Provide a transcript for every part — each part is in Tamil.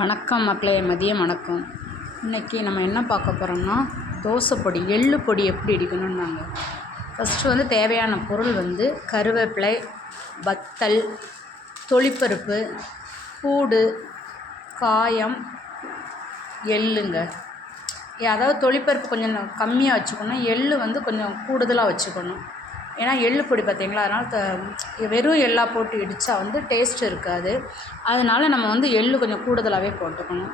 வணக்கம் மக்களே, மதியம் வணக்கம். இன்றைக்கி நம்ம என்ன பார்க்க போகிறோம்னா தோசை பொடி, எள்ளு பொடி எப்படி இடிக்கணும்னாங்க. ஃபஸ்ட்டு தேவையான பொருள் கருவேப்பிலை, வத்தல், தொளிப்பருப்பு, பூடு, காயம், எள்ளுங்க. அதாவது தொளிப்பருப்பு கொஞ்சம் கம்மியாக வச்சுக்கணும், எள்ளு கொஞ்சம் கூடுதலாக வச்சுக்கணும். ஏன்னா எள்ளு பொடி பார்த்திங்களா, அதனால் வெறும் எள்ளா போட்டு இடித்தா டேஸ்ட் இருக்காது. அதனால் நம்ம எள்ளு கொஞ்சம் கூடுதலாகவே போட்டுக்கணும்.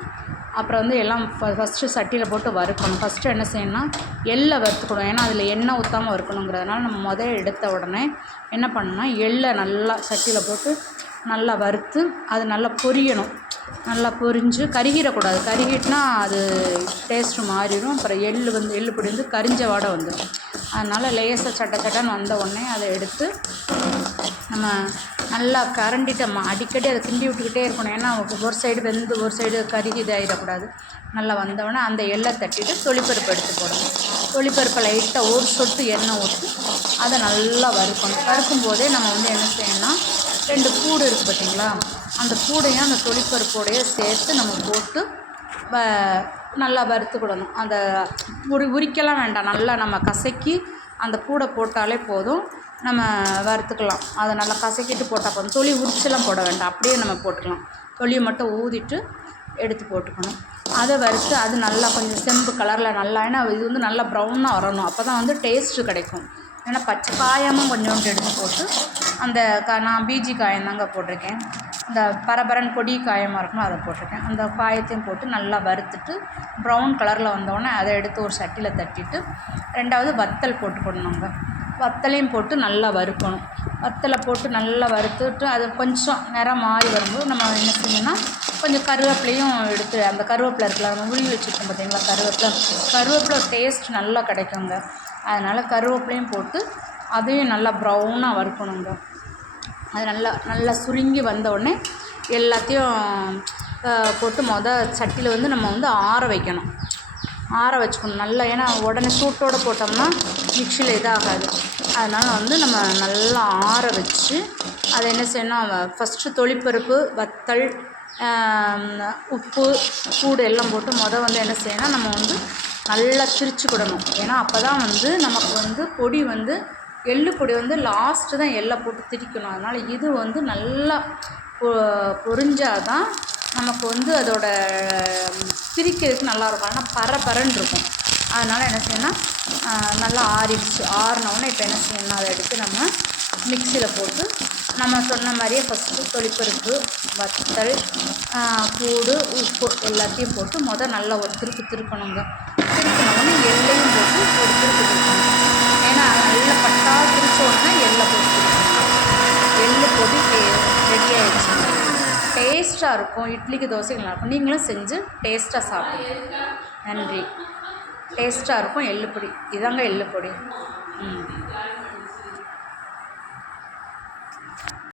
அப்புறம் எல்லாம் ஃபஸ்ட்டு சட்டியில் போட்டு வறுக்கணும். ஃபஸ்ட்டு என்ன செய்யணும்னா எள்ளை வறுத்துக்கணும். ஏன்னா அதில் எண்ணெய் ஊற்றாமல் வறுக்கணுங்கிறதுனால நம்ம எடுத்த உடனே என்ன பண்ணணும்னா எள்ளை நல்லா சட்டியில் போட்டு நல்லா வறுத்து அது நல்லா பொரியணும். நல்லா பொரிஞ்சு கருகிடக்கூடாது. கருகிட்டுனா அது டேஸ்ட்டு மாறிடும். அப்புறம் எள்ளு பொடி கரிஞ்ச வாடை வந்துடும். அதனால் லேசாக சட்டன்னு வந்த உடனே அதை எடுத்து நம்ம நல்லா கரண்டிட்டு அடிக்கடி அதை கிண்டி விட்டுக்கிட்டே இருக்கணும். ஏன்னா ஒரு சைடு வெந்து ஒரு சைடு கருகி இதாகிடக்கூடாது. நல்லா வந்தவுடனே அந்த எள்ளை தட்டிட்டு தொளிப்பருப்பு எடுத்து போடணும். தொளிப்பருப்பை லைட்டாக ஒரு சொட்டு எண்ணெய் ஊற்றி அதை நல்லா வறுக்கணும். வறுக்கும் போதே நம்ம என்ன செய்யணும்னா 2 பூடு இருக்குது பார்த்திங்களா, அந்த பூடையும் அந்த தொளிப்பருப்போடையே சேர்த்து நம்ம போட்டு நல்லா வறுத்துக்கிடணும். அந்த உரிக்கலாம் வேண்டாம், நல்லா நம்ம கசக்கி அந்த பூடை போட்டாலே போதும். நம்ம வறுத்துக்கலாம். அதை நல்லா கசக்கிட்டு போட்டால் போதும். தொளி உரிச்செல்லாம் போட வேண்டாம், அப்படியே நம்ம போட்டுக்கலாம். தொளியை மட்டும் ஊதிட்டு எடுத்து போட்டுக்கணும். அதை வறுத்து அது நல்லா கொஞ்சம் செம்பு கலரில் நல்லா, ஏன்னா இது நல்லா ப்ரௌனாக வரணும். அப்போ தான் டேஸ்ட்டு கிடைக்கும். ஏன்னா பச்சை காயமும் கொஞ்சோண்டு எடுத்து போட்டு அந்த நான் பீஜி காயம் தாங்க போட்டிருக்கேன். இந்த பரபரன் பொடி காயமாக இருக்கணும், அதை போட்டிருக்கேன். அந்த காயத்தையும் போட்டு நல்லா வறுத்துட்டு ப்ரௌன் கலரில் வந்தோடனே அதை எடுத்து ஒரு சட்டியில் தட்டிட்டு 2வது வத்தல் போட்டுக்கணுங்க. வத்தலையும் போட்டு நல்லா வறுக்கணும். வத்தலை போட்டு நல்லா வறுத்துட்டு அது கொஞ்சம் நிறம் மாறி வரும்போது நம்ம என்ன செய்யணும்னா கொஞ்சம் கருவேப்பிலையும் எடுத்து, அந்த கருவேப்பிலை இருக்குல்ல நம்ம உருவி வச்சுருக்கோம் பார்த்திங்களா, கருவேப்பிலை டேஸ்ட் நல்லா கிடைக்குங்க. அதனால் கருவேப்பிலையும் போட்டு அதையும் நல்லா ப்ரௌனாக வறுக்கணுங்க. அது நல்லா சுருங்கி வந்த உடனே எல்லாத்தையும் போட்டு சட்டியில் நம்ம ஆற வைக்கணும். ஆற வச்சுக்கணும் நல்லா. ஏன்னா உடனே சூட்டோடு போட்டோம்னா மிக்சியில் இதாகாது. அதனால் நம்ம நல்லா ஆற வச்சு அதை என்ன செய்யணும், ஃபஸ்ட்டு தொளிப்பருப்பு, வத்தல், உப்பு, பூடு எல்லாம் போட்டு என்ன செய்யணும், நம்ம நல்லா திரிச்சுக்கிடணும். ஏன்னா அப்போ தான் நமக்கு பொடி எள்ளு பொடி லாஸ்ட்டு தான் எள்ளை போட்டு திரிக்கணும். அதனால் இது நல்லா பொரிஞ்சால் தான் நமக்கு அதோட திரிக்கிறதுக்கு நல்லாயிருக்கும். ஆனால் பரபரன்னு இருக்கும். அதனால் என்ன செய்யணும்னா நல்லா ஆறினவுடனே இப்போ என்ன செய்யணும்னா அதை எடுத்து நம்ம மிக்சியில் போட்டு நம்ம சொன்ன மாதிரியே ஃபஸ்ட்டு தொளிப்பருப்பு, வத்தல், பூடு, உப்பு எல்லாத்தையும் போட்டு நல்லா ஒரு திருக்கணுங்க. திருக்கினவுடனே எள்ளையும் போட்டு ஒரு திருக்கணும். ஏன்னா நல்லா பட்டா திரிச்சோடனே எள்ளை போட்டு திருக்கணும். எள்ளு பொடி ரெடி ஆகிடுச்சுங்க. டேஸ்ட்டாக இருக்கும். இட்லிக்கு தோசைக்கு நல்லாயிருக்கும். நீங்களும் செஞ்சு டேஸ்ட்டாக சாப்பிடுங்க. நன்றி. டேஸ்ட்டாக இருக்கும் எள்ளு பொடி. இதாங்க எள்ளு பொடி.